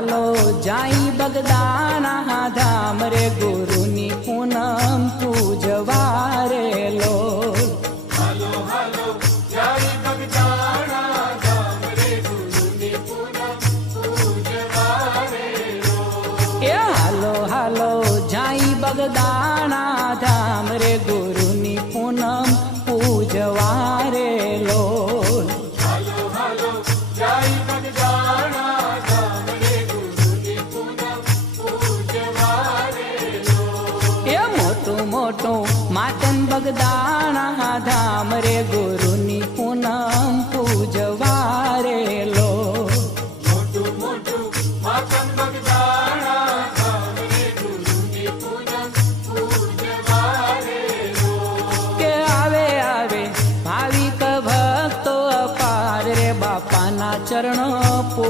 હાલો જાઈ બગદાણા ધામ રે ગુરુની પૂનમ પૂજવા રે લોલ. હાલો હાલો જાય બગદાણા ધામ રે ગુરુની પૂનમ પૂજવા રે લોલ. એ હાલો હાલો જાઈ બગદાણા ધામ રે ગુરુની પૂનમ પૂજવા રે લોલ. હાલો હાલો જાય બગદાણા ધામ રે ગુરુની પૂનમ પૂજવા રે લોલ. એ મોટું મોટું માતન બગદાણા